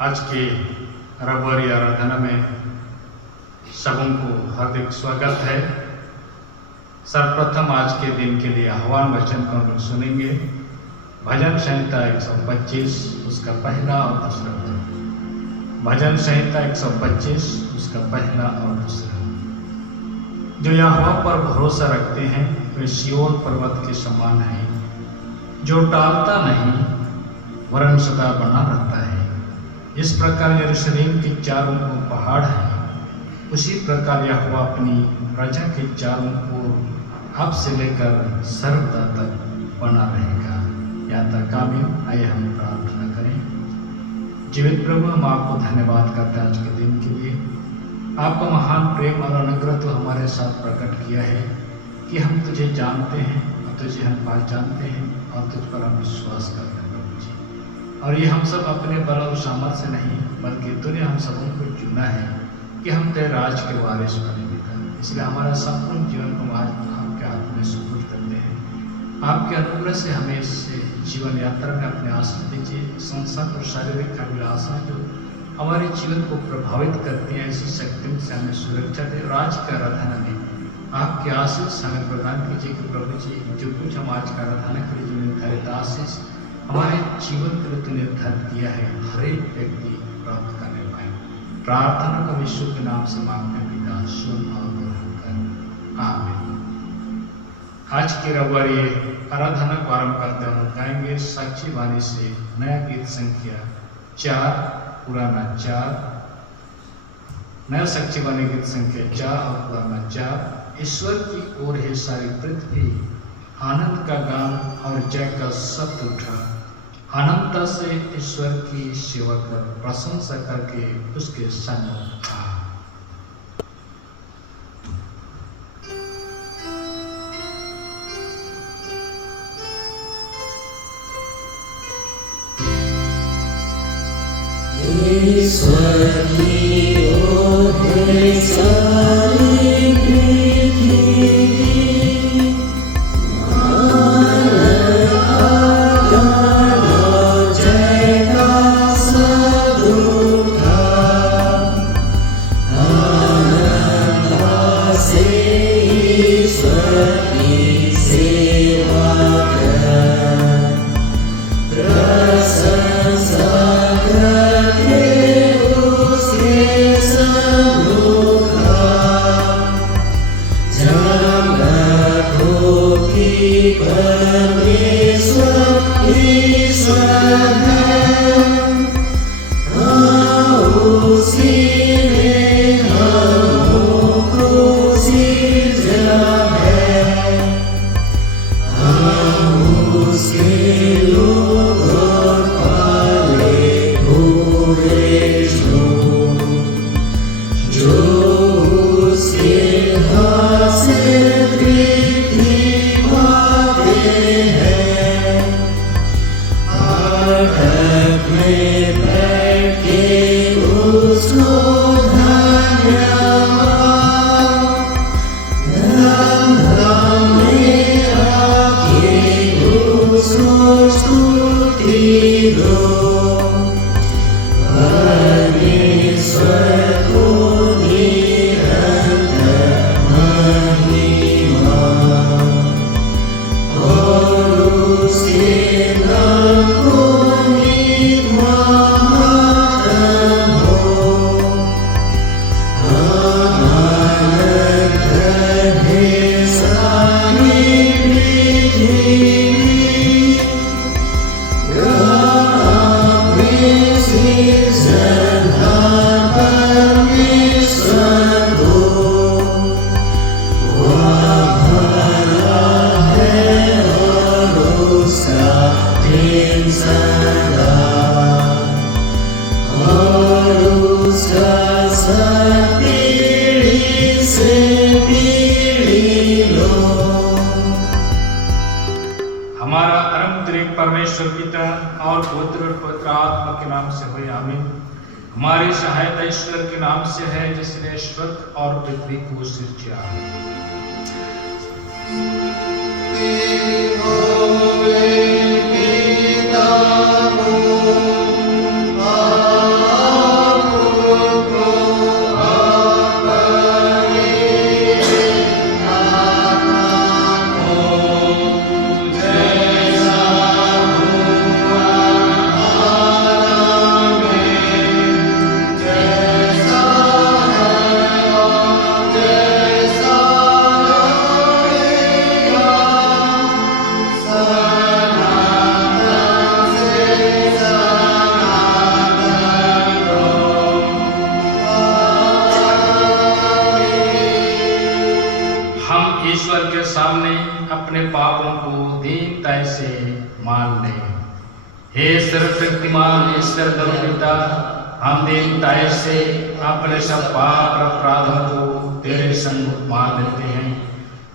आज के रविवारी आराधना में सबों को हार्दिक स्वागत है। सर्वप्रथम आज के दिन के लिए आह्वान वचन को हम लोग सुनेंगे। भजन संहिता 125 उसका पहला और दूसरा पद। भजन संहिता 125 उसका पहला और दूसरा। जो यहोवा पर भरोसा रखते हैं वे सिय्योन पर्वत के समान हैं, जो टालता नहीं वरन सदा बना रहता है। इस प्रकार यरूशलेम के चारों ओर पहाड़ है, उसी प्रकार यहोवा अपनी प्रजा के चारों ओर अब से लेकर सर्वदा तक बना रहेगा। या तक आमीन। आइए हम प्रार्थना करें। जीवित प्रभु, हम आपको धन्यवाद करते हैं आज के दिन के लिए। आपका महान प्रेम और अनुग्रह तो हमारे साथ प्रकट किया है कि हम तुझे जानते हैं और तुझे हम पहचानते हैं और तुझ पर हम विश्वास करते हैं प्रभु जी। और ये हम सब अपने बल और सामर्थ्य से नहीं, बल्कि तूने हम सबों को चुना है कि हम तेरे राज के वारिस बने पिता। इसलिए हमारा संपूर्ण जीवन को आज आपके हाथ में सुपुर्द करते हैं। आपके अनुग्रह से हमें इस जीवन यात्रा में अपने आशीष दीजिए। संसार और शारीरिक अभिलाषा जो हमारे जीवन को प्रभावित करती है, ऐसी शक्तियों से हमें सुरक्षा दे। और आज का आराधना में आपके आशीष हमें प्रदान कीजिए कि प्रभु जी जो कुछ हम आज का आराधना के लिए जो निर्धारित आशीष हमारे जीवन के लिए निर्धारित किया है, हर एक व्यक्ति प्राप्त करने पाए। प्रार्थना को यीशु के नाम से मांगते पिता, सुन और ग्रहण कर, आमीन। आज की रविवारी आराधना को आरंभ करते हम गाएंगे साक्षी वाणी से नया गीत संख्या 4, पुराना 4। नया साक्षी वाणी गीत संख्या 4 और पुराना 4। ईश्वर की ओर है सारी पृथ्वी, आनंद का गान और जय का शब्द उठा। अनंतता से ईश्वर की सेवा कर, प्रशंसा करके उसके सन्मुख आ। ईश्वर की ओर है सारी पृथ्वी, हमारा अनंत परमेश्वर पिता और पुत्र और पवित्र आत्मा के नाम से हुई आमीन। हमारी सहायता ईश्वर के नाम से है जिसने स्वर्ग और पृथ्वी को सृजा। पिता सामने अपने पापों को दीनता से मान ले। हे सर्वशक्तिमान ईश्वर पिता, हम दीनता से अपने सब पाप और अपराधों को तेरे सम्मुख मान लेते हैं।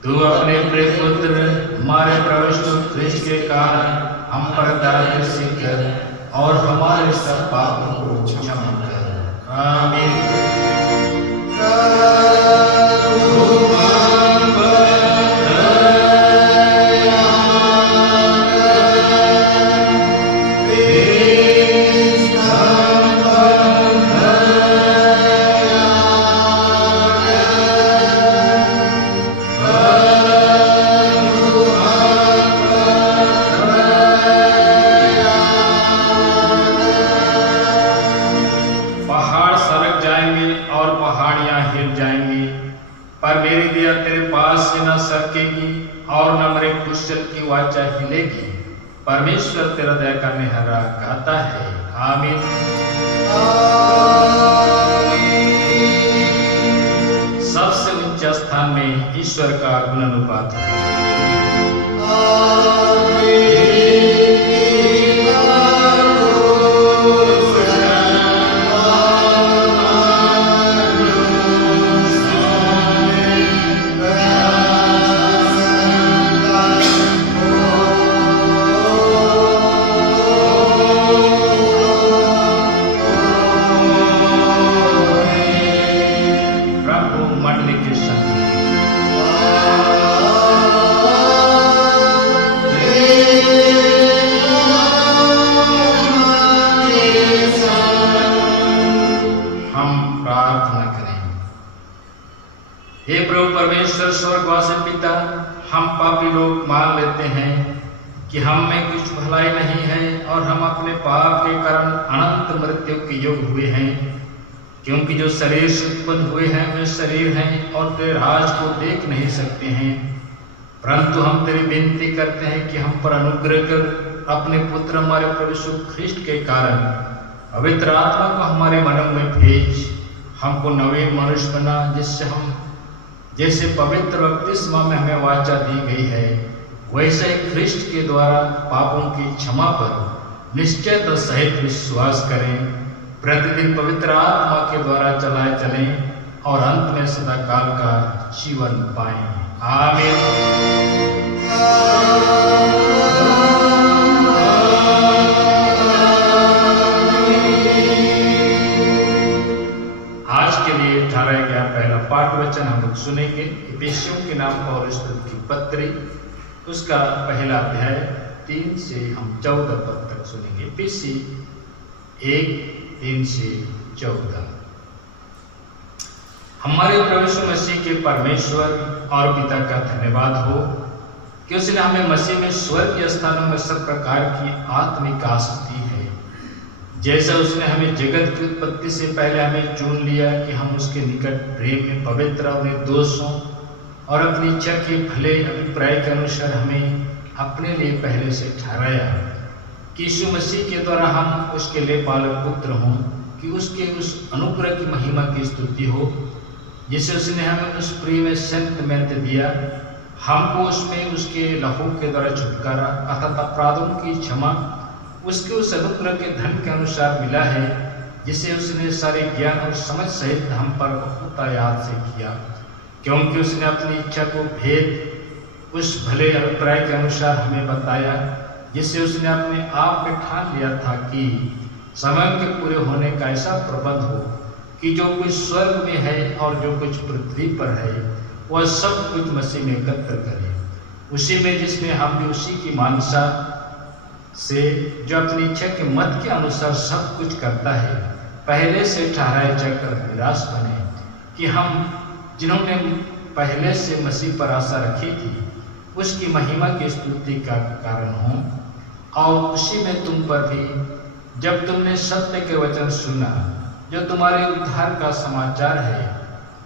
तू अपने प्रिय पुत्र हमारे प्रभु यीशु ख्रिस्त के कारण हम पर दया दृष्टि कर और हमारे सब पापों को क्षमा कर। आमीन। पर मेरी दया तेरे पास से न सकेगी और न मेरे कुशल की वाचा हिलेगी। परमेश्वर तेरा दया करने हरा कहता है। आमीन। सबसे उच्च स्थान में ईश्वर का गुणानुपात है। हे प्रभु परमेश्वर स्वर्गवासी पिता, हम पापी लोग मान लेते हैं कि हम में कुछ भलाई नहीं है और हम अपने पाप के कारण अनंत मृत्यु के योग्य हुए हैं, क्योंकि जो शरीर से उत्पन्न हुए हैं वे शरीर हैं और तेरे राज को देख नहीं सकते हैं। परंतु हम तेरी विनती करते हैं कि हम पर अनुग्रह कर अपने पुत्र हमारे प्रभु यीशु ख्रिस्ट के कारण पवित्र आत्मा को हमारे मनों में भेज हमको नवीन मनुष्य बना, जिससे हम जैसे पवित्र बपतिस्मा में हमें वाचा दी गई है वैसे ही ख्रिस्ट के द्वारा पापों की क्षमा पर निश्चयता सहित विश्वास करें, प्रतिदिन पवित्र आत्मा के द्वारा चलाए चलें और अंत में सदा काल का जीवन पाएं। आमीन। आज के लिए ठहराया गया पहला पाठ वचन हम लोग सुनेंगे। इफिसियों के नाम पौलुस की पत्री, उसका पहला अध्याय 3 से हम 14 पद तक सुनेंगे। इफिसी 1:3 से 14। हमारे प्रभु यीशु मसीह के परमेश्वर और पिता का धन्यवाद हो कि उसने हमें मसीह में स्वर्गीय स्थानों में सब प्रकार की आत्मिक आशीष दी है। जैसा उसने हमें जगत की उत्पत्ति से पहले हमें चुन लिया कि हम उसके निकट प्रेम में पवित्र और निर्दोषों और अपनी इच्छा के भले अभिप्राय के अनुसार हमें अपने लिए पहले से ठहराया कि यीशु मसीह के द्वारा हम उसके लिए पालक पुत्र हों, कि उसके उस अनुग्रह की महिमा की स्तुति हो जिसे उसने हमें उस प्रिय में संत में दिया। हमको उसमें उसके लहू के द्वारा छुटकारा अर्थात अपराधों की क्षमा उसके उस अनुग्रह के धन के अनुसार मिला है, जिसे उसने सारे ज्ञान और समझ सहित हम पर बहुत याद से किया, क्योंकि उसने अपनी इच्छा को भेद उस भले अभिप्राय के अनुसार हमें बताया, जिसे उसने अपने आप में ठान लिया था कि समय के पूरे होने का ऐसा प्रबंध हो कि जो कुछ स्वर्ग में है और जो कुछ पृथ्वी पर है वह सब कुछ मसीह में एकत्र करे। उसी में जिसमें हम भी उसी की मानसा से जो अपनी इच्छा के मत के अनुसार सब कुछ करता है पहले से ठहराए जाकर निराश बने, कि हम जिन्होंने पहले से मसीह पर आशा रखी थी उसकी महिमा की स्तुति का कारण हो। और उसी में तुम पर भी जब तुमने सत्य के वचन सुना जो तुम्हारे उद्धार का समाचार है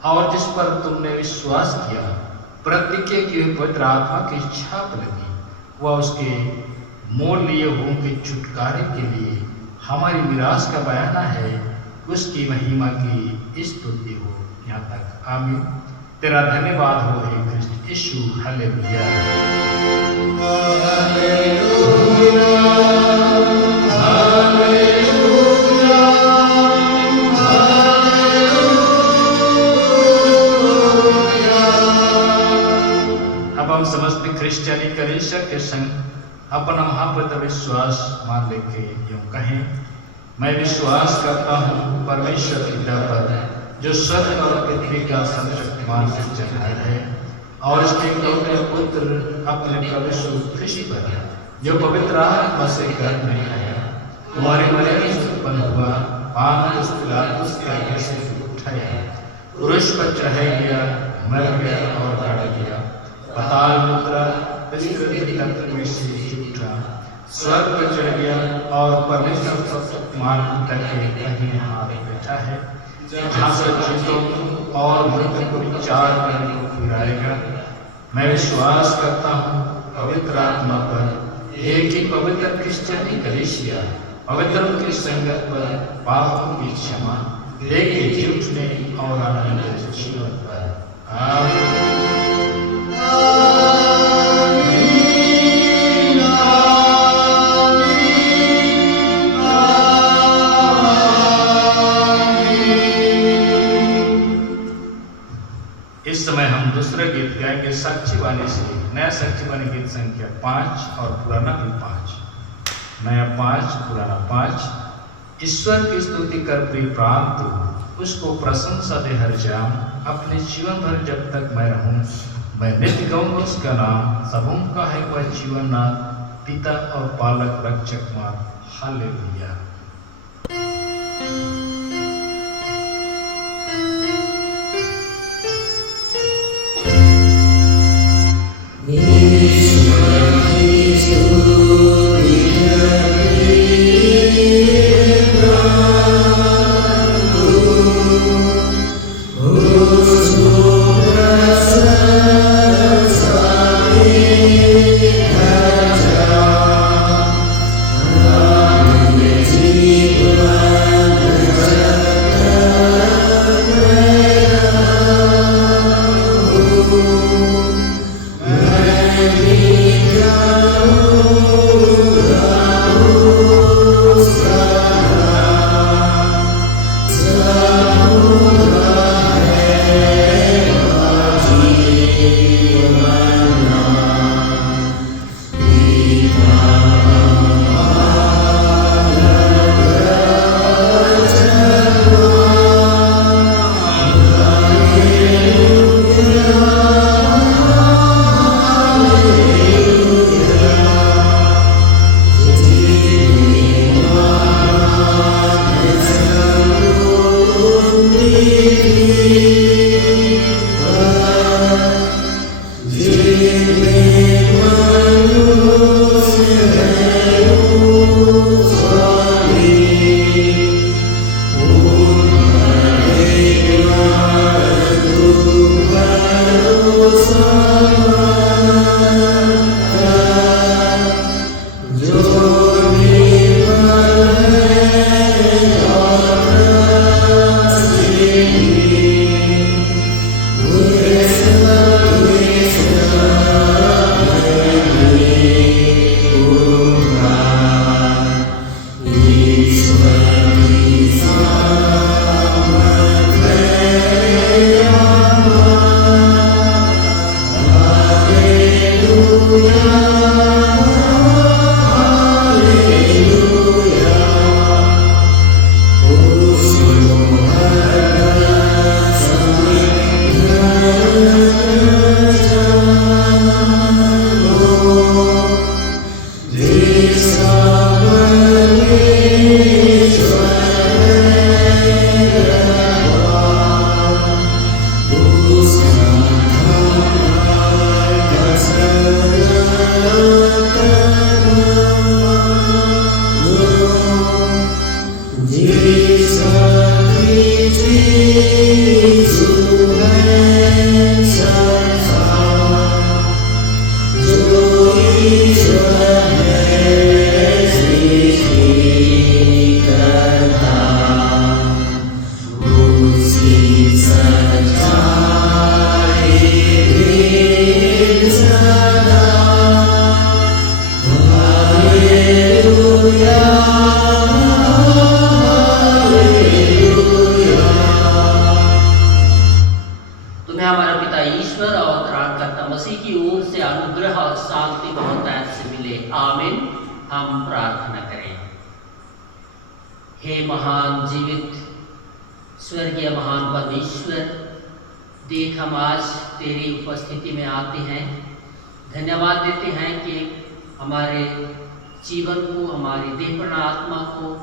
और जिस पर तुमने विश्वास किया, प्रतिज्ञा की पवित्र आत्मा की छाप लगी, वह उसके मोल लिए हुओं के छुटकारे के लिए हमारी मिरास का बयाना है, उसकी महिमा की स्तुति हो। यहाँ तक आमीन। तेरा धन्यवाद हो हे कृष्ण। यीशु हालेलुया। अब हम समस्त क्रिश्चियनी कलीसिया के संग अपना महापवित्र विश्वास मान लेके यूं कहें, मैं विश्वास करता हूँ परमेश्वर पिता पर, जो स्वर्ग और पृथ्वी का सर्वशक्तिमान सृजनहार है, और उसके एकलौते पुत्र अपने प्रभु यीशु ख्रिस्त पर, जो पवित्र आत्मा से गर्भ में आया, तुम्हारे मरियम से उत्पन्न हुआ, पांच पिलातुस के आगे से उठाया, क्रूस पर चढ़ाया गया, मर गया और गाड़ा गया, पाताल में उतरा, तक में से उठा, स्वर्ग पर चढ़ गया और परमेश्वर सर्वशक्तिमान पिता के दाहिने हाथ बैठा है, जहाँ से जीवितों और मृतकों को विचार करने को फिर आएगा। मैं विश्वास करता हूँ पवित्र आत्मा पर, एक ही पवित्र क्रिश्चियनी कलीसिया, पवित्र की संगत पर, पापों की क्षमा, देह के जी उठने और आनंद जीवन पर। आमीन। इस समय हम दूसरा गीत गाएंगे साक्षी वाणी से, नया साक्षी वाणी गीत संख्या 5 और पुराना भी 5, नया 5 पुराना 5। ईश्वर की स्तुति कर प्रिय प्राण तू, उसको प्रशंसा दे हर जाम, अपने जीवन भर जब तक मैं रहूं, मैं नित्य गाऊंगा उसका नाम, सबों का है वह जीवन नाथ, पिता और पालक रक्षक मार। हालेलुया। तुम्हें हमारा पिता ईश्वर और त्राणकर्ता मसीह की ओर से अनुग्रह और शांति बहुतायत से मिले, आमीन। हम प्रार्थना करें। हे महान जीवित स्वर्गीय महान परमेश्वर, देख हम आज तेरी उपस्थिति में आते हैं, धन्यवाद देते हैं कि हमारे जीवन को, हमारी देहपर्ण आत्मा को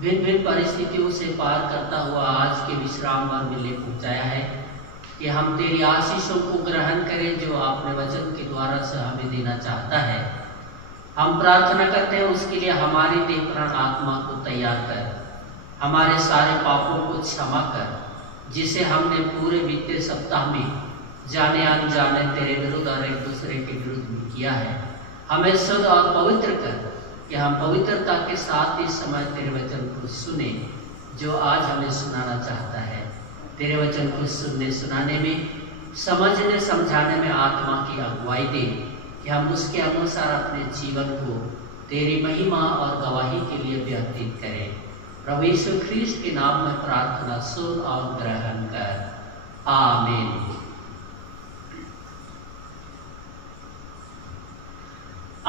भिन्न भिन्न परिस्थितियों से पार करता हुआ आज के विश्राम भर में ले पहुँचाया है कि हम तेरी आशीषों को ग्रहण करें जो आपने वचन के द्वारा से हमें देना चाहता है। हम प्रार्थना करते हैं उसके लिए हमारी देहपर्ण आत्मा को तैयार कर, हमारे सारे पापों को क्षमा कर, जिसे हमने पूरे बीते सप्ताह में जाने अनजाने तेरे विरुद्ध और एक दूसरे के विरुद्ध में किया है। हमें शुद्ध और पवित्र कर कि हम पवित्रता के साथ इस समय तेरे वचन को सुने जो आज हमें सुनाना चाहता है। तेरे वचन को सुनने सुनाने में, समझने समझाने में आत्मा की अगुवाई दे कि हम उसके अनुसार अपने जीवन को तेरी महिमा और गवाही के लिए व्यतीत करें। प्रभु यीशु ख्रीस्त के नाम में प्रार्थना सुन और ग्रहण कर, आमीन।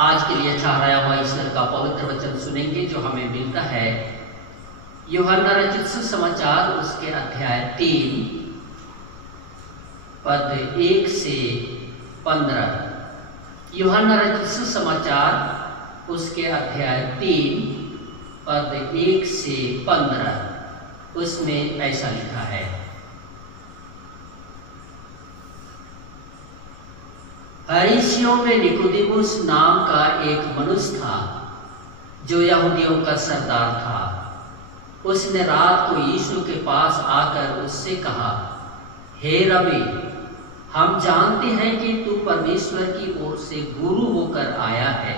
आज के लिए ठहराया हुआ ईश्वर का पवित्र वचन सुनेंगे जो हमें मिलता है यूहन्ना रचित सुसमाचार उसके अध्याय 3 पद 1 से 15। यूहन्ना रचित सुसमाचार उसके अध्याय 3 पद 1 से 15। उसमें ऐसा लिखा है, फरीसियों में निकोदेमुस नाम का एक मनुष्य था जो यहूदियों का सरदार था। उसने रात को यीशु के पास आकर उससे कहा, हे रबी, हम जानते हैं कि तू परमेश्वर की ओर से गुरु होकर आया है,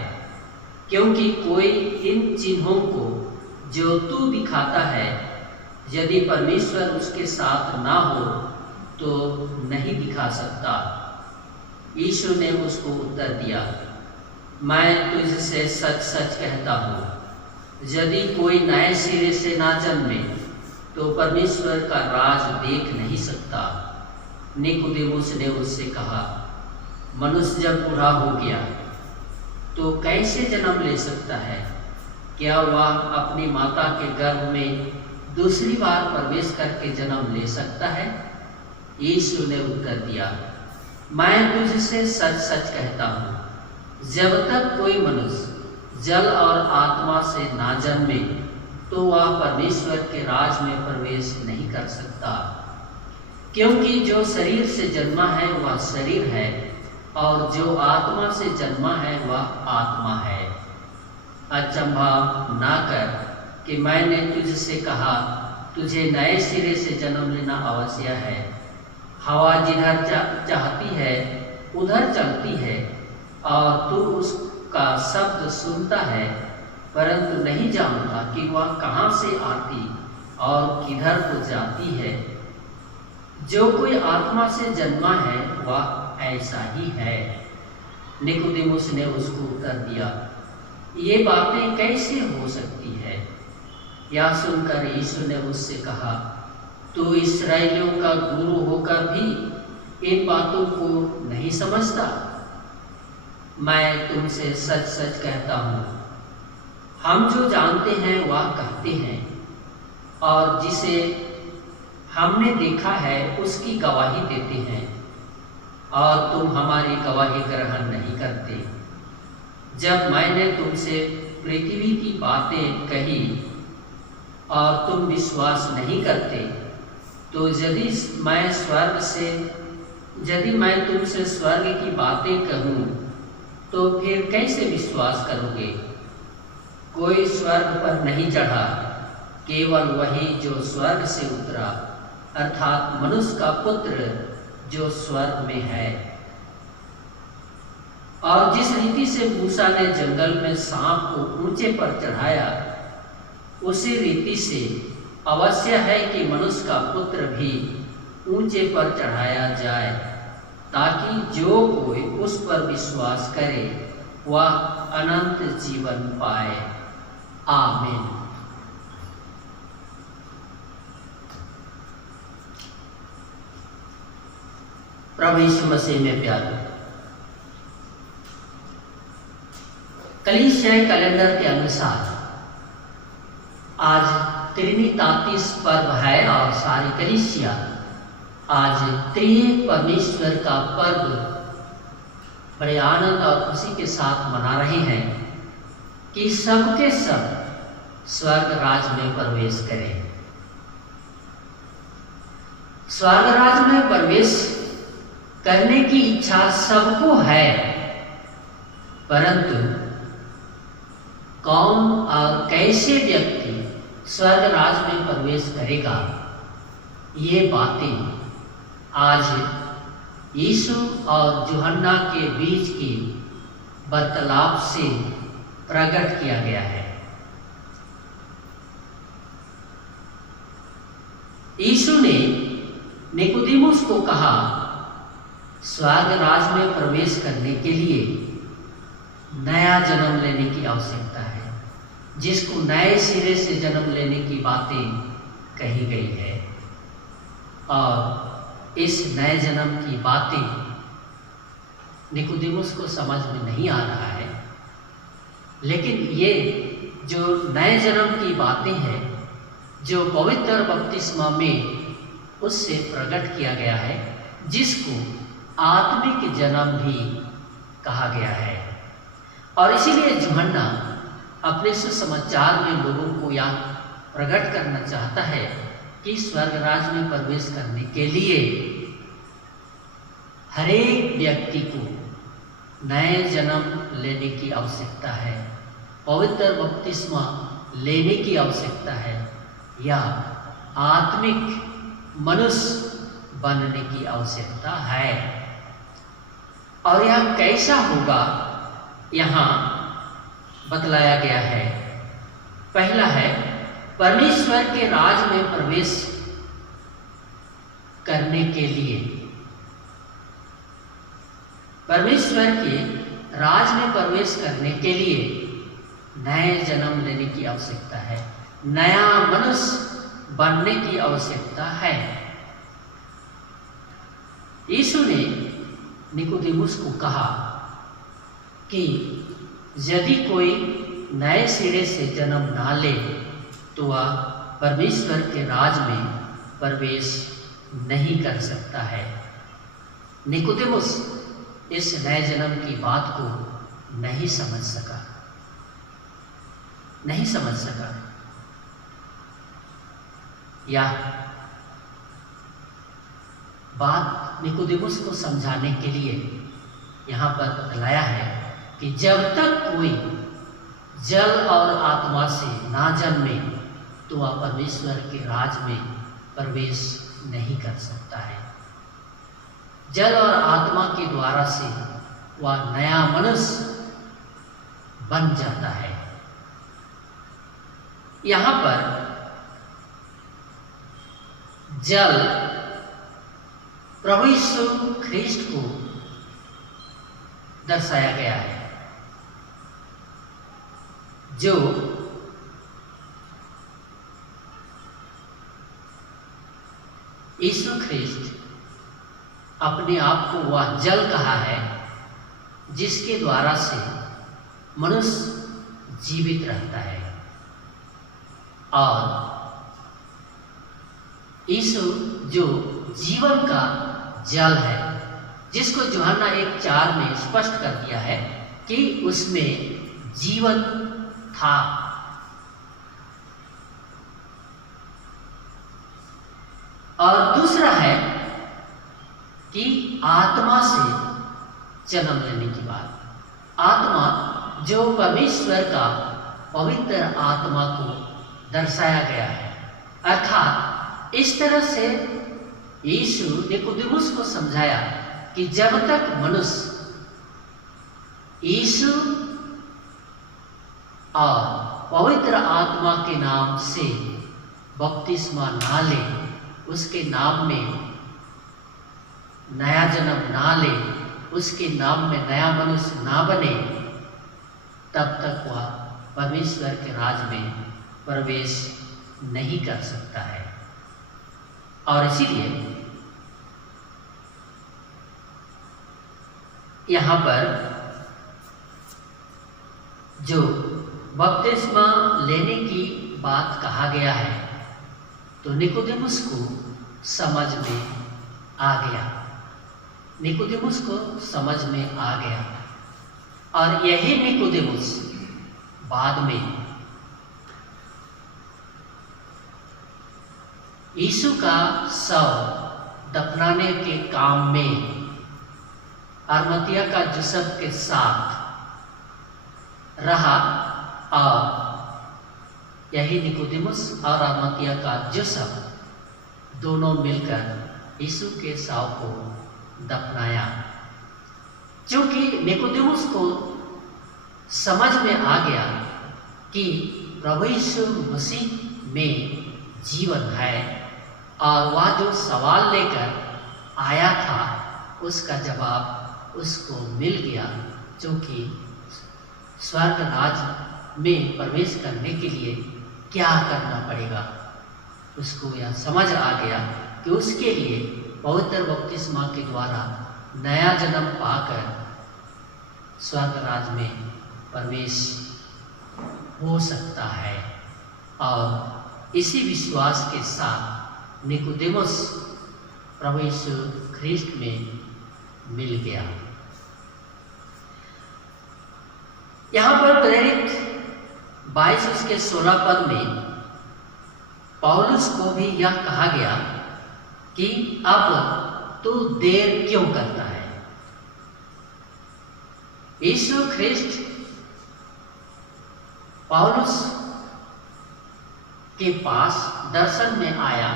क्योंकि कोई इन चिन्हों को जो तू दिखाता है, यदि परमेश्वर उसके साथ ना हो तो नहीं दिखा सकता। यीशु ने उसको उत्तर दिया, मैं तुझसे सच सच कहता हूँ, यदि कोई नए सिरे से ना जन्मे तो परमेश्वर का राज देख नहीं सकता। निकोदेमुस ने उससे कहा, मनुष्य जब बूढ़ा हो गया तो कैसे जन्म ले सकता है? क्या वह अपनी माता के गर्भ में दूसरी बार प्रवेश करके जन्म ले सकता है? यीशु ने उत्तर दिया, मैं तुझसे सच सच कहता हूँ, जब तक कोई मनुष्य जल और आत्मा से ना जन्मे तो वह परमेश्वर के राज में प्रवेश नहीं कर सकता। क्योंकि जो शरीर से जन्मा है वह शरीर है, और जो आत्मा से जन्मा है वह आत्मा है। अचंभा ना कर कि मैंने तुझसे कहा, तुझे नए सिरे से जन्म लेना आवश्यक है। हवा जिधर चाहती है उधर चलती है, और तू उसका शब्द सुनता है, परंतु नहीं जानता कि वह कहाँ से आती और किधर को जाती है। जो कोई आत्मा से जन्मा है वह ऐसा ही है। निकोदेमुस ने उसको उत्तर दिया, ये बातें कैसे हो सकती है? यह सुनकर यीशु ने उससे कहा, तू इस्राएलियों का गुरु होकर भी इन बातों को नहीं समझता? मैं तुमसे सच सच कहता हूँ, हम जो जानते हैं वह कहते हैं, और जिसे हमने देखा है उसकी गवाही देते हैं, और तुम हमारी गवाही ग्रहण नहीं करते। जब मैंने तुमसे पृथ्वी की बातें कही और तुम विश्वास नहीं करते, तो यदि मैं तुमसे स्वर्ग की बातें कहूँ तो फिर कैसे विश्वास करोगे? कोई स्वर्ग पर नहीं चढ़ा, केवल वही जो स्वर्ग से उतरा, अर्थात मनुष्य का पुत्र जो स्वर्ग में है। और जिस रीति से मूसा ने जंगल में सांप को ऊंचे पर चढ़ाया, उसी रीति से अवश्य है कि मनुष्य का पुत्र भी ऊंचे पर चढ़ाया जाए, ताकि जो कोई उस पर विश्वास करे वह अनंत जीवन पाए। आमीन। प्रभु यीशु मसीह में प्यार। कलीसियाई कैलेंडर के अनुसार आज त्रिनितातीस पर्व है और सारी कलीसिया आज त्रिएक परमेश्वर का पर्व बड़े आनंद और खुशी के साथ मना रहे हैं कि सबके सब स्वर्ग राज में प्रवेश करें। स्वर्ग राज में प्रवेश करने की इच्छा सबको है, परंतु कौन और कैसे व्यक्ति स्वर्ग राज में प्रवेश करेगा, ये बातें आज यीशु और यूहन्ना के बीच की वार्तालाप से प्रकट किया गया है। यीशु ने निकोदेमुस को कहा, स्वर्ग राज में प्रवेश करने के लिए नया जन्म लेने की आवश्यकता है, जिसको नए सिरे से जन्म लेने की बातें कही गई है। और इस नए जन्म की बातें निकोदेमुस को समझ में नहीं आ रहा है, लेकिन ये जो नए जन्म की बातें हैं जो पवित्र बपतिस्मा में उससे प्रकट किया गया है, जिसको आत्मिक जन्म भी कहा गया है। और इसीलिए यूहन्ना अपने सुसमाचार में लोगों को यह प्रकट करना चाहता है कि स्वर्ग राज में प्रवेश करने के लिए हर एक व्यक्ति को नए जन्म लेने की आवश्यकता है, पवित्र बपतिस्मा लेने की आवश्यकता है, या आत्मिक मनुष्य बनने की आवश्यकता है। और यह कैसा होगा यहाँ बतलाया गया है। पहला है, परमेश्वर के राज में प्रवेश करने के लिए, परमेश्वर के राज में प्रवेश करने के लिए नए जन्म लेने की आवश्यकता है, नया मनुष्य बनने की आवश्यकता है। यीशु ने निकोदेमुस को कहा कि यदि कोई नए सिरे से जन्म ना ले तो वह परमेश्वर के राज में प्रवेश नहीं कर सकता है। निकोदेमुस इस नए जन्म की बात को नहीं समझ सका। यह बात निकोदेमुस को समझाने के लिए यहाँ पर बतलाया है कि जब तक कोई जल और आत्मा से ना जन्मे तो वह परमेश्वर के राज में प्रवेश नहीं कर सकता है। जल और आत्मा के द्वारा से वह नया मनुष्य बन जाता है। यहाँ पर जल प्रभु यीशु ख्रिस्ट को दर्शाया गया है, जो यीशु ख्रिस्ट अपने आप को वह जल कहा है जिसके द्वारा से मनुष्य जीवित रहता है। और यीशु जो जीवन का जल है, जिसको यूहन्ना 1:4 में स्पष्ट कर दिया है कि उसमें जीवन था। और दूसरा है कि आत्मा से जन्म लेने की बात, आत्मा जो परमेश्वर का पवित्र आत्मा को दर्शाया गया है। अर्थात इस तरह से यीशु निकोदेमुस को समझाया कि जब तक मनुष्य यीशु और पवित्र आत्मा के नाम से बपतिस्मा ना ले, उसके नाम में नया जन्म ना ले, उसके नाम में नया मनुष्य ना बने, तब तक वह परमेश्वर के राज में प्रवेश नहीं कर सकता है। और इसीलिए यहाँ पर जो बपतिस्मा लेने की बात कहा गया है तो निकोदेमुस को समझ में आ गया, निकोदेमुस को समझ में आ गया। और यही निकोदेमुस बाद में यीशु का शव दफनाने के काम में अरमतिया का जोसेफ के साथ रहा और यही निकोदेमुस और अरमतिया का जोसेफ दोनों मिलकर यीशु के शव को दफनाया। क्योंकि निकोदेमुस को समझ में आ गया कि प्रभु यीशु मसीह में जीवन है और वह जो सवाल लेकर आया था उसका जवाब उसको मिल गया, क्योंकि स्वर्ग राज में प्रवेश करने के लिए क्या करना पड़ेगा। उसको यह समझ आ गया कि उसके लिए पवित्र बपतिस्मा के द्वारा नया जन्म पाकर स्वर्ग राज में प्रवेश हो सकता है। और इसी विश्वास के साथ निकोदेमुस प्रभु यीशु ख्रीष्ट में मिल गया। यहाँ पर प्रेरित 22 उसके 16 पद में पौलुस को भी यह कहा गया कि अब तू देर क्यों करता है। यीशु ख्रीष्ट पौलुस के पास दर्शन में आया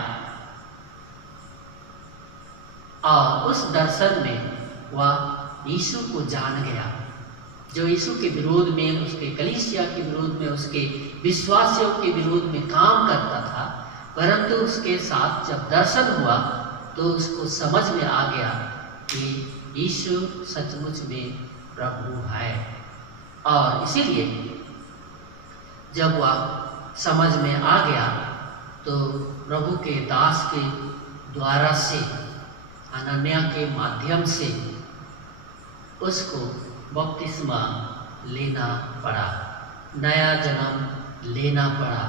और उस दर्शन में वह यीशु को जान गया, जो यीशु के विरोध में, उसके कलीसिया के विरोध में, उसके विश्वासियों के विरोध में काम करता था। परंतु उसके साथ जब दर्शन हुआ तो उसको समझ में आ गया कि यीशु सचमुच में प्रभु है। और इसीलिए जब वह समझ में आ गया तो प्रभु के दास के द्वारा से, अनन्या के माध्यम से उसको बपतिस्मा लेना पड़ा, नया जन्म लेना पड़ा,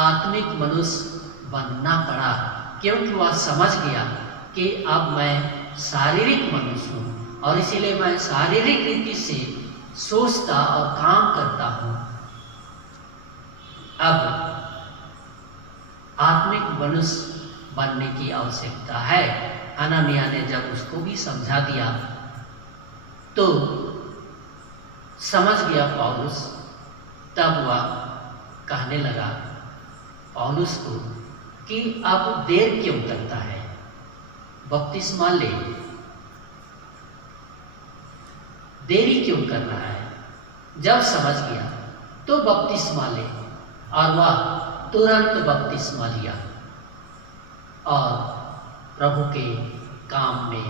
आत्मिक मनुष्य बनना पड़ा, क्योंकि वह समझ गया कि अब मैं शारीरिक मनुष्य हूँ और इसीलिए मैं शारीरिक रीति से सोचता और काम करता हूँ। अब आत्मिक मनुष्य बनने की आवश्यकता है। अनन्या ने जब उसको भी समझा दिया तो समझ गया पौलुस। तब वह कहने लगा पौलुस को कि अब देर क्यों करता है, बपतिस्मा ले, देरी क्यों कर रहा है। जब समझ गया तो बपतिस्मा ले, और वह तुरंत बपतिस्मा लिया और प्रभु के काम में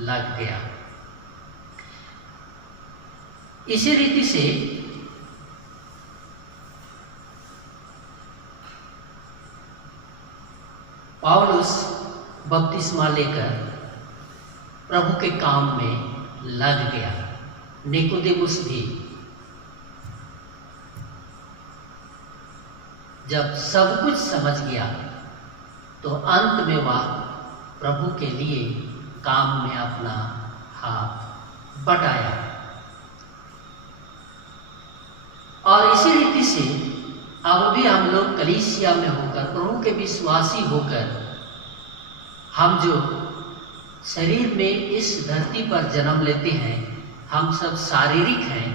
लग गया। इसी रीति से पौलुस बपतिस्मा लेकर प्रभु के काम में लग गया। निकोदेमुस भी जब सब कुछ समझ गया तो अंत में वह प्रभु के लिए काम में अपना हाथ बटाया। और इसी रीति से अब भी हम लोग कलीसिया में होकर, प्रभु के विश्वासी होकर, हम जो शरीर में इस धरती पर जन्म लेते हैं, हम सब शारीरिक हैं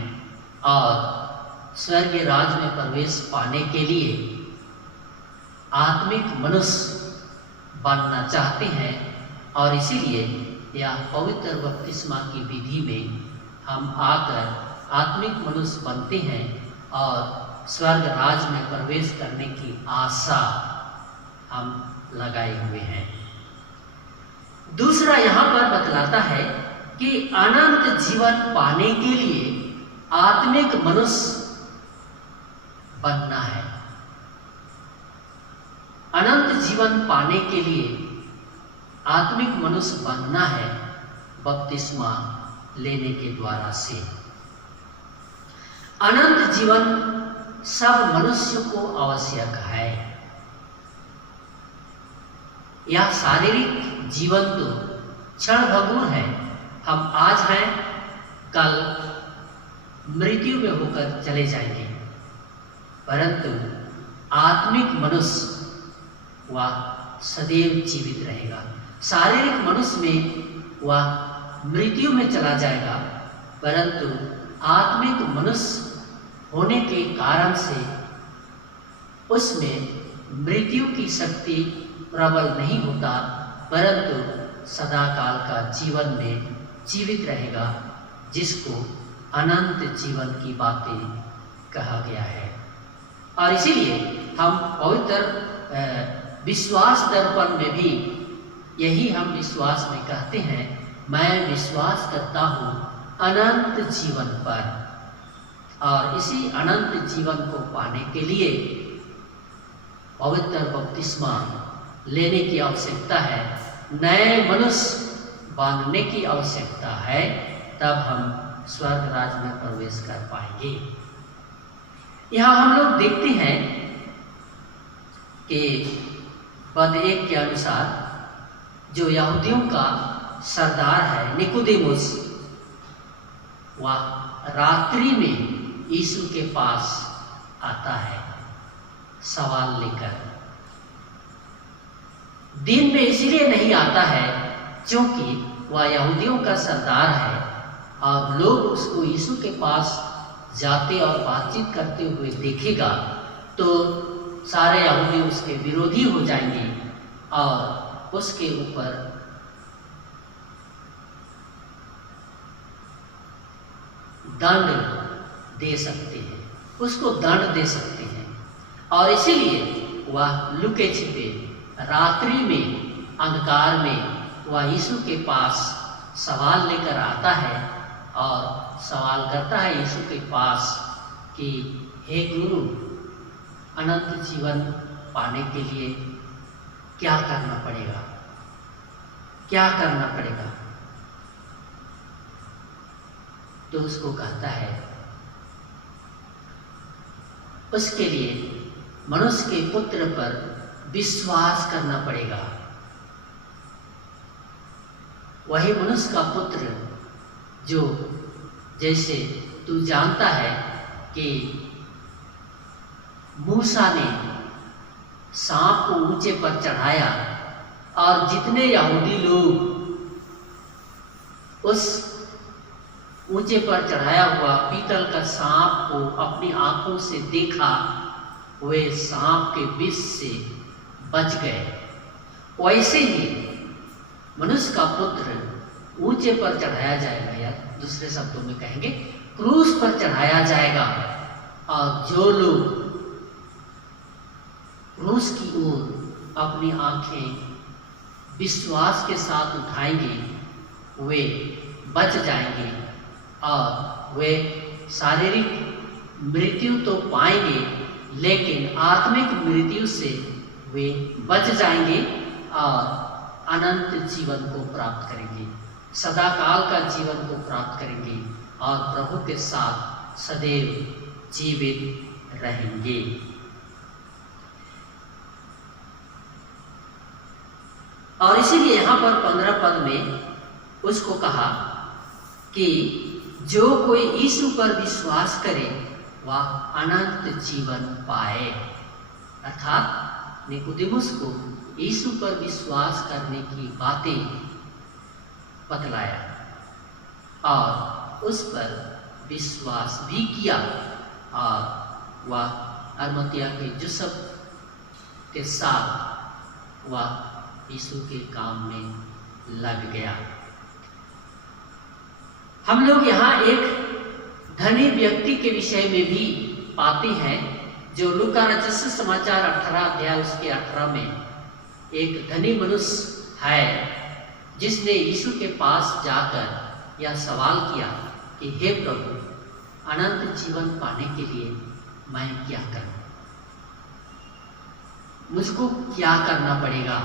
और स्वर्गीय राज में प्रवेश पाने के लिए आत्मिक मनुष्य बनना चाहते हैं। और इसीलिए यह पवित्र बपतिस्मा की विधि में हम आकर आत्मिक मनुष्य बनते हैं और स्वर्ग राज में प्रवेश करने की आशा हम लगाए हुए हैं। दूसरा यहाँ पर बतलाता है कि अनंत जीवन पाने के लिए आत्मिक मनुष्य बनना है। अनंत जीवन पाने के लिए आत्मिक मनुष्य बनना है, बपतिस्मा लेने के द्वारा से। अनंत जीवन सब मनुष्य को आवश्यक है। यह शारीरिक जीवन तो क्षण भंगुर है। हम आज हैं, कल मृत्यु में होकर चले जाएंगे, परंतु आत्मिक मनुष्य वह सदैव जीवित रहेगा। शारीरिक मनुष्य में वह मृत्यु में चला जाएगा, परंतु आत्मिक मनुष्य होने के कारण से उसमें मृत्यु की शक्ति प्रबल नहीं होता, परंतु सदा काल का जीवन में जीवित रहेगा, जिसको अनंत जीवन की बातें कहा गया है। और इसीलिए हम पवित्र विश्वास दर्पण में भी यही हम विश्वास में कहते हैं, मैं विश्वास करता हूँ अनंत जीवन पर। और इसी अनंत जीवन को पाने के लिए पवित्र बपतिस्मा लेने की आवश्यकता है, नए मनुष्य बांधने की आवश्यकता है, तब हम स्वर्ग राज में प्रवेश कर पाएंगे। यहाँ हम लोग देखते हैं कि पद 1 के अनुसार जो यहूदियों का सरदार है निकोदेमुस, वह रात्रि में यीशु के पास आता है सवाल लेकर। दिन में इसलिए नहीं आता है क्योंकि वह यहूदियों का सरदार है और लोग उसको यीशु के पास जाते और बातचीत करते हुए देखेगा तो सारे यहूदी उसके विरोधी हो जाएंगे और उसके ऊपर दंड दे सकते हैं, उसको दंड दे सकते हैं। और इसीलिए वह लुके छिपे रात्रि में अंधकार में वह यीशु के पास सवाल लेकर आता है और सवाल करता है यीशु के पास कि हे गुरु, अनंत जीवन पाने के लिए क्या करना पड़ेगा, क्या करना पड़ेगा? तो उसको कहता है उसके लिए मनुष्य के पुत्र पर विश्वास करना पड़ेगा। वही मनुष्य का पुत्र जो, जैसे तू जानता है कि मूसा ने सांप को ऊंचे पर चढ़ाया और जितने यहूदी लोग उस ऊंचे पर चढ़ाया हुआ पीतल का सांप को अपनी आंखों से देखा, वे सांप के विष से बच गए, वैसे ही मनुष्य का पुत्र ऊंचे पर चढ़ाया जाएगा, या दूसरे शब्दों में कहेंगे क्रूस पर चढ़ाया जाएगा। और जो लोग क्रूस की ओर अपनी आंखें विश्वास के साथ उठाएंगे वे बच जाएंगे और वे शारीरिक मृत्यु तो पाएंगे लेकिन आत्मिक मृत्यु से वे बच जाएंगे और अनंत जीवन को प्राप्त करेंगे, सदा काल का जीवन को प्राप्त करेंगे और प्रभु के साथ सदैव जीवित रहेंगे। और इसीलिए यहाँ पर 15 पद में उसको कहा कि जो कोई यीशु पर विश्वास करे वह अनंत जीवन पाए। अर्थात निकोदेमुस को यीशु पर विश्वास करने की बातें बतलाया और उस पर विश्वास भी किया और वह अरमतिया के जोसेफ के साथ वह यीशु के काम में लग गया। हम लोग यहाँ एक धनी व्यक्ति के विषय में भी पाते हैं जो लूका रचित समाचार 18 अध्याय उसके 18 में एक धनी मनुष्य है जिसने यीशु के पास जाकर यह सवाल किया कि हे प्रभु, अनंत जीवन पाने के लिए मैं क्या करूं, मुझको क्या करना पड़ेगा?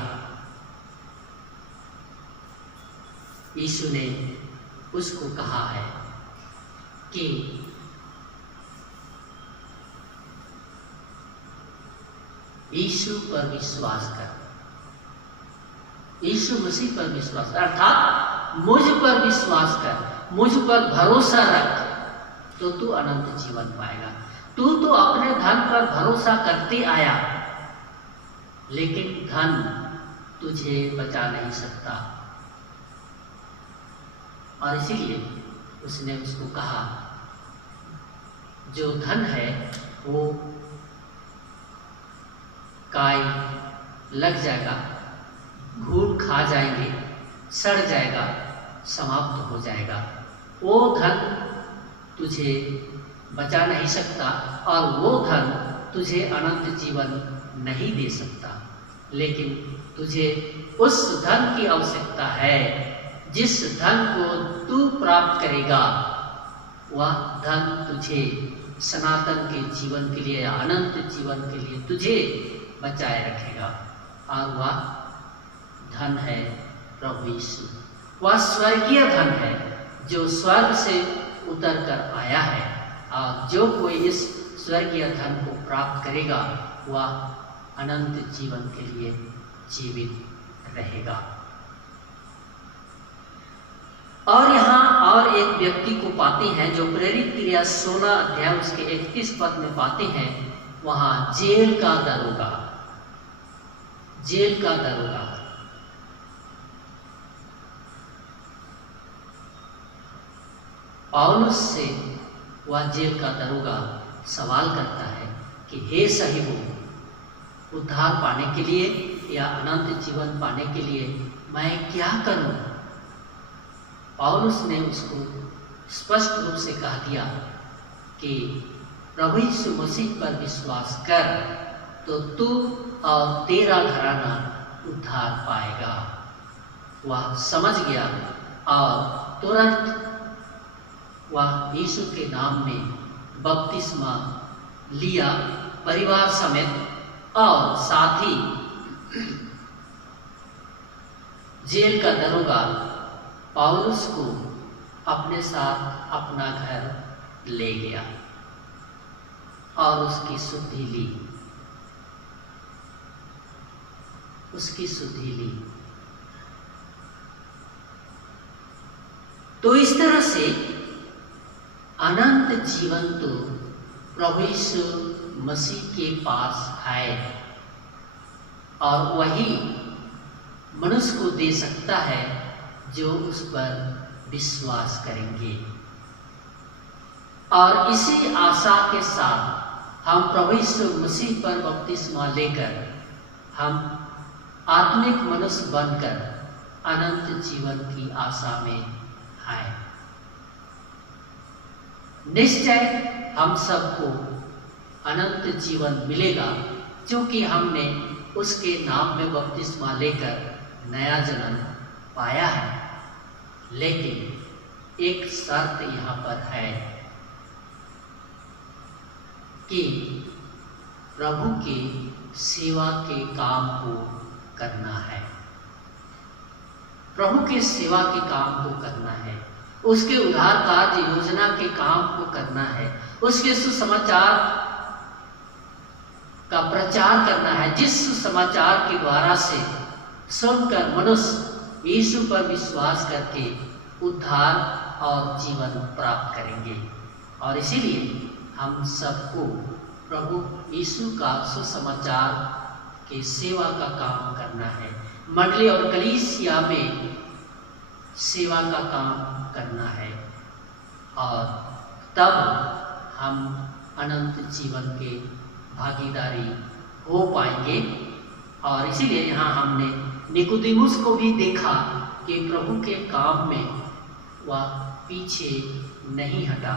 यीशु ने उसको कहा है कि यीशु पर विश्वास कर, यीशु मसीह पर विश्वास कर, अर्थात मुझ पर विश्वास कर, मुझ पर भरोसा रख, तो तू अनंत जीवन पाएगा। तू तो अपने धन पर भरोसा करते आया, लेकिन धन तुझे बचा नहीं सकता। और इसीलिए उसने उसको कहा, जो धन है वो काई लग जाएगा, घून खा जाएंगे, सड़ जाएगा, समाप्त हो जाएगा। वो धन तुझे बचा नहीं सकता और वो धन तुझे अनंत जीवन नहीं दे सकता। लेकिन तुझे उस धन की आवश्यकता है, जिस धन को तू प्राप्त करेगा वह धन तुझे सनातन के जीवन के लिए, अनंत जीवन के लिए तुझे बचाए रखेगा। और वह धन है प्रभु यीशु। वह स्वर्गीय धन है जो स्वर्ग से उतर कर आया है, और जो कोई इस स्वर्गीय धन को प्राप्त करेगा वह अनंत जीवन के लिए जीवित रहेगा। और यहाँ और एक व्यक्ति को पाते हैं जो प्रेरित क्रिया 16 अध्याय उसके 31 पद में पाते हैं। वहाँ जेल का दरोगा, जेल का दरोगा पौलुस से वह जेल का दरोगा सवाल करता है कि हे साहिबो, उद्धार पाने के लिए या अनंत जीवन पाने के लिए मैं क्या करूं? पौलुस ने उसको स्पष्ट रूप से कह दिया कि प्रभु यीशु मसीह पर विश्वास कर तो तू और तेरा घराना उद्धार पाएगा। वह समझ गया और तुरंत वह यीशु के नाम में बपतिस्मा लिया परिवार समेत, और साथ ही जेल का दरोगा पौलुस को अपने साथ अपना घर ले गया और उसकी शुद्धि ली, उसकी शुद्धि ली। तो इस तरह से अनंत जीवन तो प्रभु यीशु मसीह के पास है और वही मनुष्य को दे सकता है जो उस पर विश्वास करेंगे। और इसी आशा के साथ हम प्रभु यीशु मसीह पर बपतिस्मा लेकर हम आत्मिक मनुष्य बनकर अनंत जीवन की आशा में हैं। निश्चय हम सबको अनंत जीवन मिलेगा, क्योंकि हमने उसके नाम में बपतिस्मा लेकर नया जन्म पाया है। लेकिन एक शर्त यहाँ पर है कि प्रभु की सेवा के काम को करना है, प्रभु के सेवा के काम को करना है, उसके उद्धार कार्य योजना के काम को करना है, उसके सुसमाचार का प्रचार करना है, जिस सुसमाचार के द्वारा से सुनकर मनुष्य यीशु पर विश्वास करके उद्धार और जीवन प्राप्त करेंगे। और इसीलिए हम सबको प्रभु यीशु का सुसमाचार की सेवा का काम करना है, मंडली और कलीसिया में सेवा का काम करना है, और तब हम अनंत जीवन के भागीदारी हो पाएंगे। और इसीलिए यहाँ हमने निकोदेमुस को भी देखा कि प्रभु के काम में वह पीछे नहीं हटा।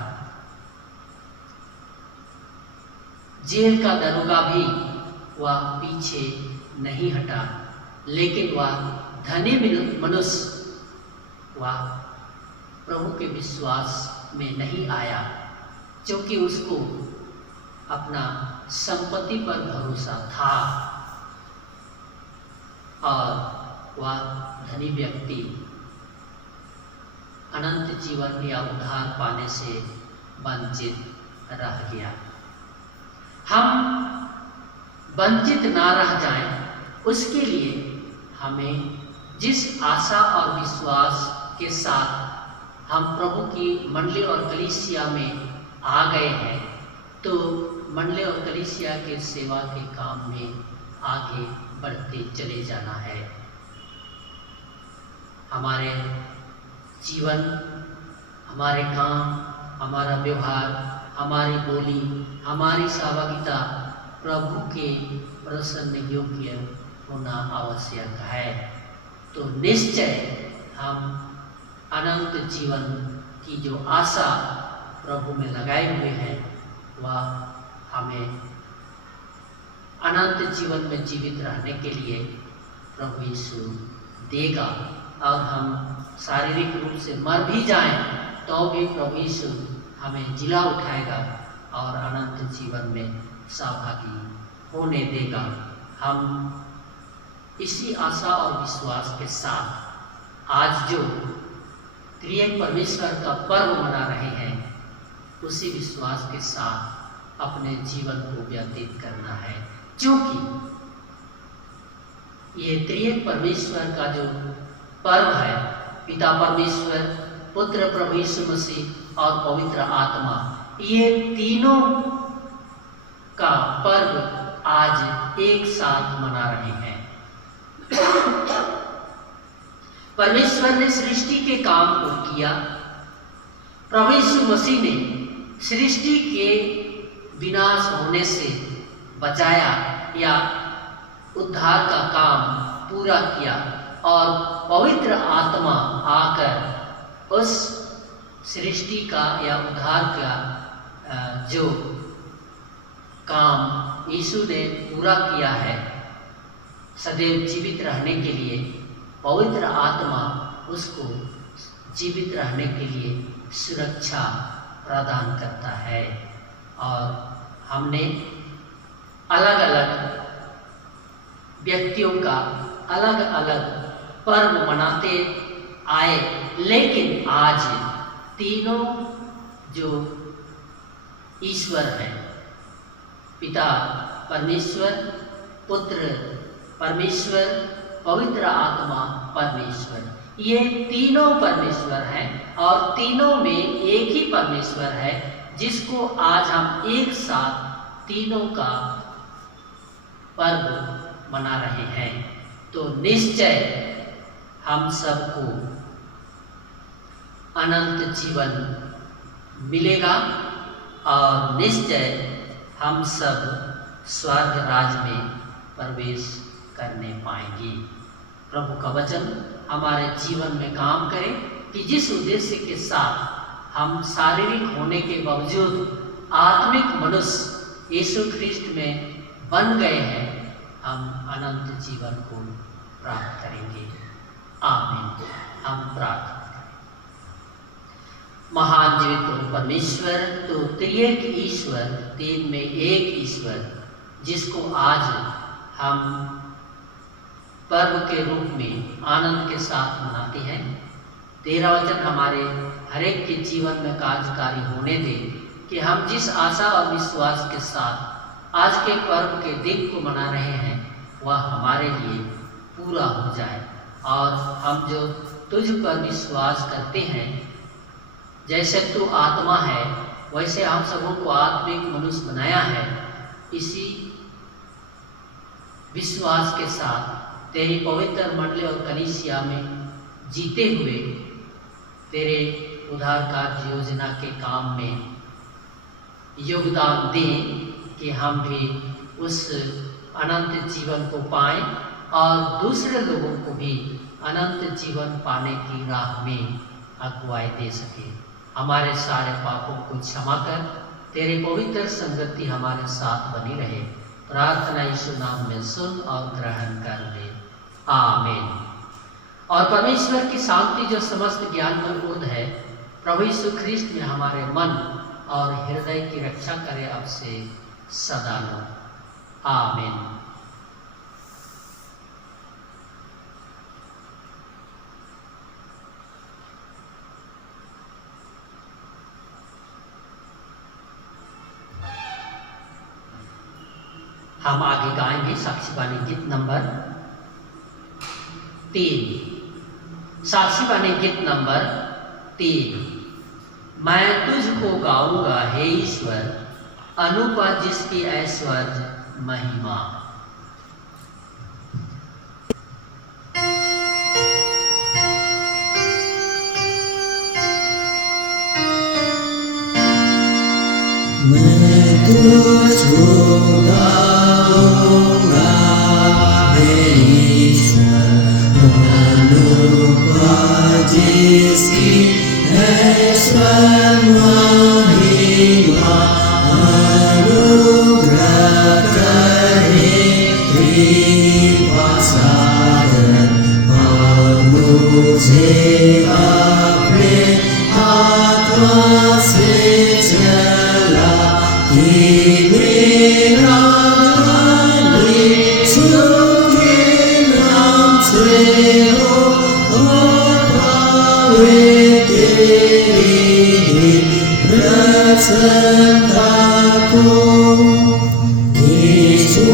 जेल का दरोगा भी वह पीछे नहीं हटा, लेकिन वह धनी मनुष्य वह प्रभु के विश्वास में नहीं आया, क्योंकि उसको अपना संपत्ति पर भरोसा था। और वह धनी व्यक्ति अनंत जीवन या उद्धार पाने से वंचित रह गया। हम वंचित ना रह जाएं, उसके लिए हमें जिस आशा और विश्वास के साथ हम प्रभु की मंडली और कलीसिया में आ गए हैं, तो मंडली और कलीसिया के सेवा के काम में आगे बढ़ते चले जाना है। हमारे जीवन, हमारे काम, हमारा व्यवहार, हमारी बोली, हमारी सहभागिता प्रभु के प्रसन्न योग्य होना आवश्यक है। तो निश्चय हम अनंत जीवन की जो आशा प्रभु में लगाए हुए हैं, वह हमें अनंत जीवन में जीवित रहने के लिए प्रभु यीशु देगा। और हम शारीरिक रूप से मर भी जाएं तो भी प्रभु यीशु हमें जिला उठाएगा और अनंत जीवन में सहभागी होने देगा। हम इसी आशा और विश्वास के साथ आज जो त्रिएक परमेश्वर का पर्व मना रहे हैं, उसी विश्वास के साथ अपने जीवन को व्यतीत करना है, क्योंकि ये त्रिएक परमेश्वर का जो पर्व है, पिता परमेश्वर, पुत्र प्रभु यीशु मसीह और पवित्र आत्मा, ये तीनों का पर्व आज एक साथ मना रहे हैं। परमेश्वर ने सृष्टि के काम को किया। प्रभु यीशु मसीह ने सृष्टि के विनाश होने से बचाया या उद्धार का काम पूरा किया, और पवित्र आत्मा आकर उस सृष्टि का या उद्धार का जो काम यीशु ने पूरा किया है, सदैव जीवित रहने के लिए पवित्र आत्मा उसको जीवित रहने के लिए सुरक्षा प्रदान करता है। और हमने अलग अलग व्यक्तियों का अलग अलग पर्व मनाते आए, लेकिन आज तीनों जो ईश्वर हैं, पिता परमेश्वर, पुत्र परमेश्वर, पवित्र आत्मा परमेश्वर, ये तीनों परमेश्वर हैं और तीनों में एक ही परमेश्वर है, जिसको आज हम एक साथ तीनों का पर्व मना रहे हैं। तो निश्चय हम सबको अनंत जीवन मिलेगा और निश्चय हम सब स्वर्ग राज में प्रवेश करने पाएंगे। प्रभु का वचन हमारे जीवन में काम करे कि जिस उद्देश्य के साथ हम शारीरिक होने के बावजूद आत्मिक मनुष्य यीशु ख्रिस्ट में बन गए हैं, हम अनंत जीवन को प्राप्त करेंगे। आमीन। हम प्रार्थना करें। महान जीवित प्रभु परमेश्वर, तो त्रिएक ईश्वर, तीन में एक ईश्वर, जिसको आज हम पर्व के रूप में आनंद के साथ मनाते हैं, तेरा वचन हमारे हर एक के जीवन में कार्यकारी होने दे कि हम जिस आशा और विश्वास के साथ आज के पर्व के दिन को मना रहे हैं, वह हमारे लिए पूरा हो जाए। और हम जो तुझ पर विश्वास करते हैं, जैसे तू आत्मा है वैसे हम सबों को आत्मिक मनुष्य बनाया है, इसी विश्वास के साथ तेरी पवित्र मंडली और कलीसिया में जीते हुए तेरे उद्धार कार्य योजना के काम में योगदान दें कि हम भी उस अनंत जीवन को पाएं और दूसरे लोगों को भी अनंत जीवन पाने की राह में अगुवाई दे सके। हमारे सारे पापों को क्षमा कर तेरे पवित्र संगति हमारे साथ बनी रहे। प्रार्थना यीशु नाम में सुन और ग्रहण कर ले। आमीन। और परमेश्वर की शांति जो समस्त ज्ञान में ऊर्ध है, प्रभु यीशु ख्रिस्ट में हमारे मन और हृदय की रक्षा करे अब से सदा। आमीन। हम आगे गाएंगे साक्षी बानी गीत नंबर 3। साक्षी बानी गीत नंबर 3। मैं तुझको गाऊंगा हे ईश्वर, अनुपा जिसकी ऐश्वर्य महिमा। मैं तुझको गाऊंगा हे ईश्वर, अनुपा जिसकी ऐश्वर्य महिमा। अनुग्रह करे कृपा सागर, और मुझे अपने आत्मा से चला कि मेरा गान यीशु के नाम से हो, और पावे तेरी प्रसन्नता को। यीशु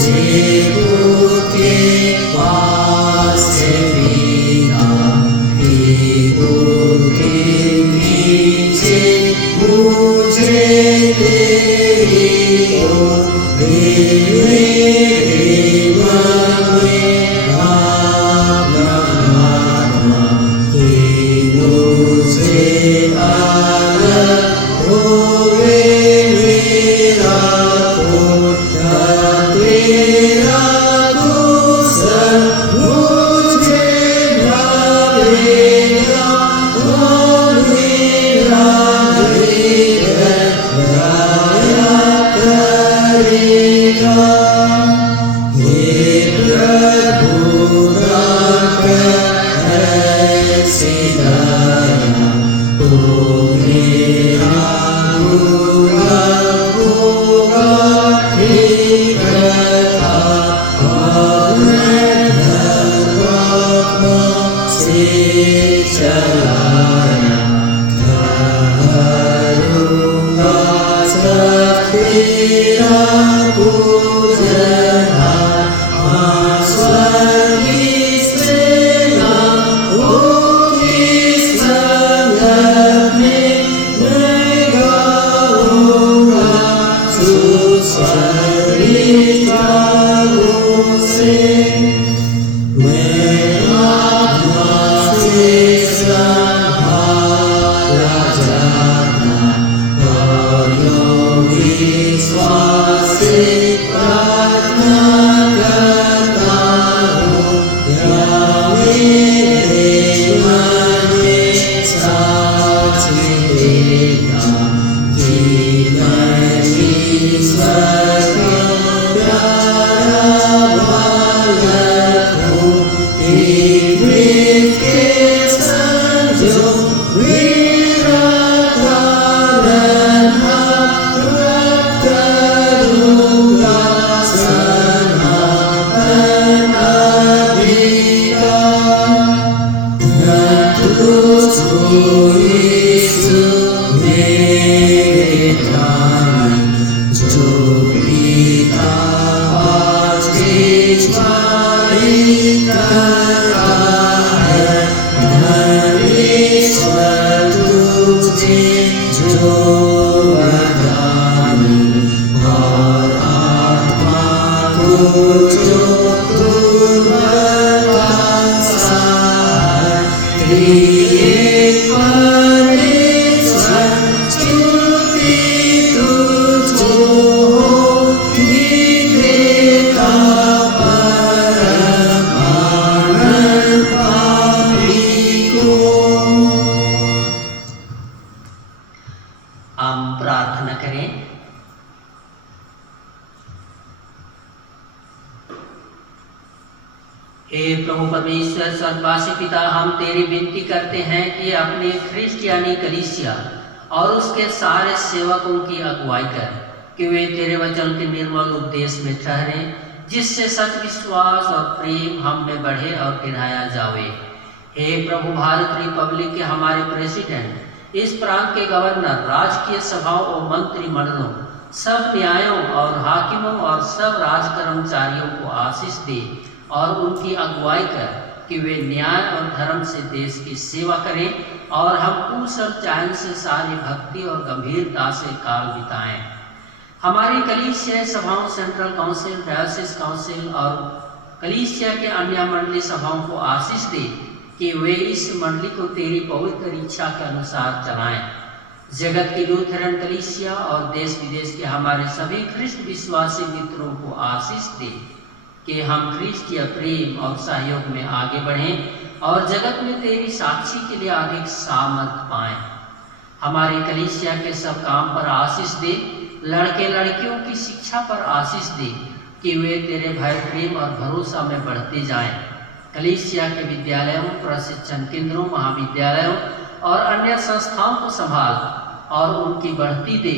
देवों के पास से बिना देवों के नीचे मुझे तेरी ओर मेरे मन में आपका आत्मा कि मुझे अलग होवे मेरा खुदा। तेरा कुशल मुझे भावेगा, और मेरा हृदय गाया करेगा। हे प्रभु रख ऐसी दया, तो मेरा गुलाब होगा एक कथा, और मैं धर्म से चलाया करूँगा सब तेरा गुजरा। स्वर्गीय सेना उनकी संगत में मैं गाऊंगा सुस्वरित तारों से। मैं आत्मा से संभाला जाता, और विश्वास से प्रार्थना करता हूँ, या मेरे मन में साक्षी देता कि मैं ईश्वर का प्यारा बालक हूँ। एक के संग जो मेरा कारण प्राप्त करूँगा सनातन अधिकार। तुझको यीशु मेरे ध्यान, जो पिता पास भिजवाई करता है। धन्येश्वर तुझे जो वरदानी, और आत्मा को जो दुर्बलता है। त्रिएक परमेश्वर स्तुति तुझको हो, विजेता परम आनंद पापी को। हम प्रार्थना करें। हे प्रभु परमेश्वर स्वर्गवासी पिता, हम तेरी विनती करते हैं कि अपने ख्रिस्टियानी कलीसिया और उसके सारे सेवकों की अगुवाई कर, कि वे तेरे वचन के निर्मल उपदेश में ठहरें, जिससे सच विश्वास और प्रेम हम में बढ़े और गिराया जावे। हे प्रभु, भारत रिपब्लिक के हमारे प्रेसिडेंट, इस प्रांत के गवर्नर, राजकीय सभाओं और मंत्रिमंडलों सब न्यायों और हाकिमों और सब राज कर्मचारियों को आशीष दे और उनकी अगुवाई कर कि वे न्याय और धर्म से देश की सेवा करें और हम कुश और चैन से सारी भक्ति और गंभीरता से काल बिताएं। हमारी कलीसिया सभाओं, सेंट्रल काउंसिल, डायोसिस काउंसिल और कलीसिया के अन्य मंडली सभाओं को आशीष दे कि वे इस मंडली को तेरी पवित्र इच्छा के अनुसार चलाएं। जगत की लूथरन कलीसिया और देश विदेश के हमारे सभी ख्रिस्ट विश्वासी मित्रों को आशीष दे कि हम ख्रिस्तीय प्रेम और सहयोग में आगे बढ़ें और जगत में तेरी साक्षी के लिए अधिक सामर्थ पाएं। हमारी कलीसिया के सब काम पर आशीष दे, लड़के लड़कियों की शिक्षा पर आशीष दे कि वे तेरे भय, प्रेम और भरोसा में बढ़ते जाएं। कलीसिया के विद्यालयों, प्रशिक्षण केंद्रों, महाविद्यालयों और अन्य संस्थाओं को संभाल और उनकी बढ़ती दे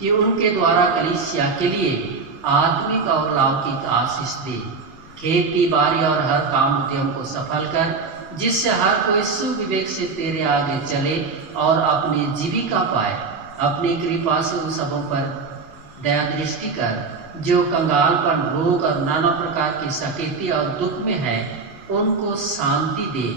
कि उनके द्वारा कलीसिया के लिए आत्मिक और लौकिक आशीष दे। खेती बाड़ी और हर काम उद्यम को सफल कर, जिससे हर कोई सुविवेक से तेरे आगे चले और अपनी जीविका पाए। अपनी कृपा से उन सबों पर दया दृष्टि कर जो कंगालपन, रोग और नाना प्रकार की सकेती और दुख में है, उनको शांति दे।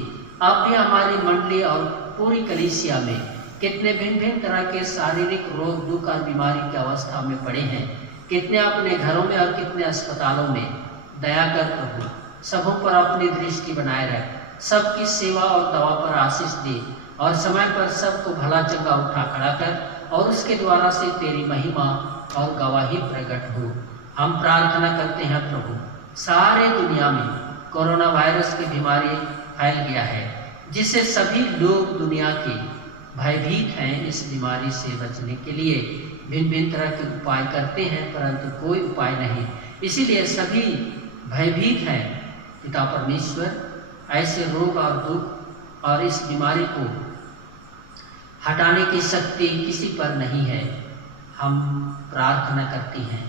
अब भी हमारी मंडली और पूरी कलीसिया में कितने भिन्न भिन्न तरह के शारीरिक रोग, दुख और बीमारी की अवस्था में पड़े हैं, कितने अपने घरों में और कितने अस्पतालों में। दया कर प्रभु, सबों पर अपनी दृष्टि बनाए रख, सबकी सेवा और दवा पर आशीष दे और समय पर सबको भला चंगा उठा खड़ा कर और उसके द्वारा से तेरी महिमा और गवाही प्रकट हो। हम प्रार्थना करते हैं प्रभु, सारे दुनिया में कोरोना वायरस की बीमारी फैल गया है, जिससे सभी लोग दुनिया के भयभीत हैं। इस बीमारी से बचने के लिए भिन्न भिन्न तरह के उपाय करते हैं, परंतु कोई उपाय नहीं, इसीलिए सभी भयभीत हैं। पिता परमेश्वर, ऐसे रोग और दुख और इस बीमारी को हटाने की शक्ति किसी पर नहीं है। हम प्रार्थना करती हैं,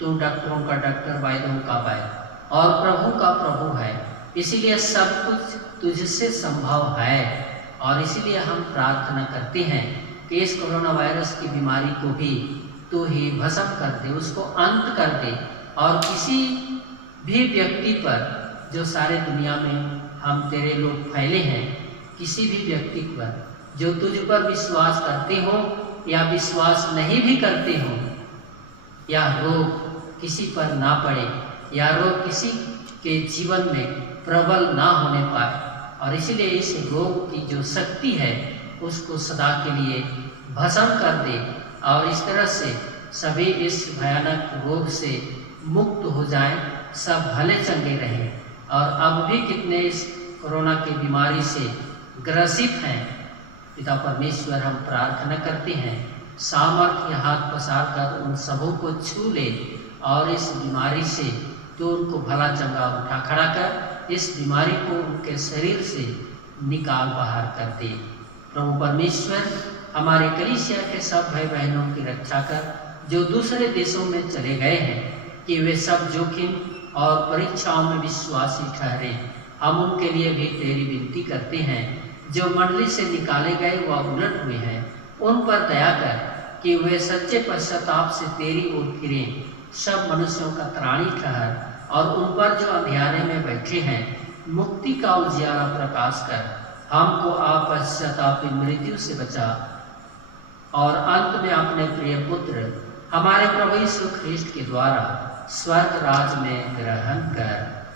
तू डॉक्टरों का डॉक्टर, वैद्यों का वैद्य और प्रभु का प्रभु है, इसीलिए सब कुछ तुझसे संभव है। और इसीलिए हम प्रार्थना करते हैं कि इस कोरोना वायरस की बीमारी को भी तू ही भस्म कर दे, उसको अंत कर दे। और किसी भी व्यक्ति पर, जो सारे दुनिया में हम तेरे लोग फैले हैं, किसी भी व्यक्ति पर जो तुझ पर विश्वास करते हो या विश्वास नहीं भी करते हो, या रोग किसी पर ना पड़े या रोग किसी के जीवन में प्रबल ना होने पाए। और इसीलिए इस रोग की जो शक्ति है उसको सदा के लिए भस्म कर दे और इस तरह से सभी इस भयानक रोग से मुक्त हो जाएं, सब भले चंगे रहें। और अब भी कितने इस कोरोना की बीमारी से ग्रसित हैं, पिता परमेश्वर हम प्रार्थना करते हैं, सामर्थ्य हाथ पसार कर उन सबों को छू ले और इस बीमारी से तो उनको भला चंगा उठा खड़ा कर इस बीमारी को उनके शरीर से निकाल बाहर कर दे। प्रभु परमेश्वर, हमारे कलीसिया के सब भाई बहनों की रक्षा कर जो दूसरे देशों में चले गए हैं, कि वे सब जोखिम और परीक्षाओं में विश्वासी ठहरे। हम उनके लिए भी तेरी विनती करते हैं। जो मंडली से निकाले गए वह उलट हुए हैं, उन पर दया कर कि वे सच्चे पश्चाताप से तेरी ओर फिरें। सब मनुष्यों का त्राणी ठहर और उन पर जो अंधियारे में बैठे हैं मुक्ति का उजियारा प्रकाश कर। हमको अपश्चातापी मृत्यु से बचा और अंत में अपने प्रिय पुत्र हमारे प्रभु यीशु ख्रिस्ट के द्वारा स्वर्ग राज में ग्रहण कर।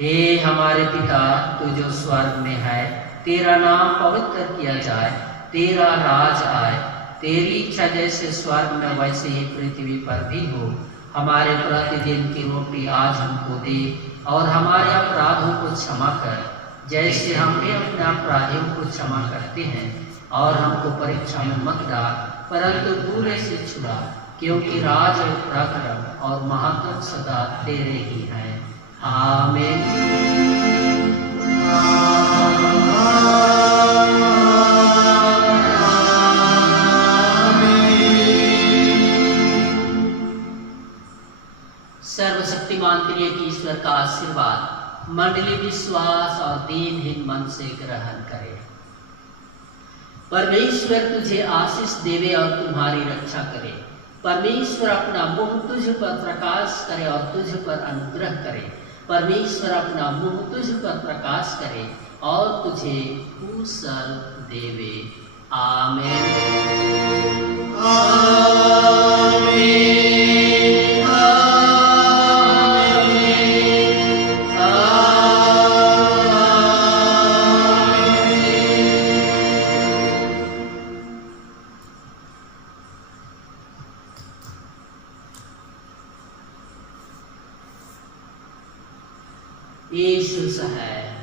हे हमारे पिता, तू जो स्वर्ग में है, तेरा नाम पवित्र किया जाए, तेरा राज आए, तेरी इच्छा जैसे स्वर्ग में वैसे ही पृथ्वी पर भी हो। हमारे प्रतिदिन की रोटी आज हमको दे और हमारे अपराधों को क्षमा कर, जैसे हम भी अपने अपराधियों को क्षमा करते हैं। और हमको परीक्षा में मत डाल, परंतु बुरे से छुड़ा, क्योंकि राज और पराक्रम और महत्व सदा तेरे ही हैं। आमीन। सर्वशक्तिमान त्रिएक ईश्वर का आशीर्वाद मंडली विश्वास और दीनहीन मन से ग्रहण करे। परमेश्वर तुझे आशीष देवे और तुम्हारी रक्षा करे। परमेश्वर अपना मुंह तुझ पर प्रकाश करे और तुझ पर अनुग्रह करे। परमेश्वर अपना मुंह तुझ पर प्रकाश करे और तुझे कुशल देवे। आमीन। आमीन, आमीन, आमीन। यीशु सहाय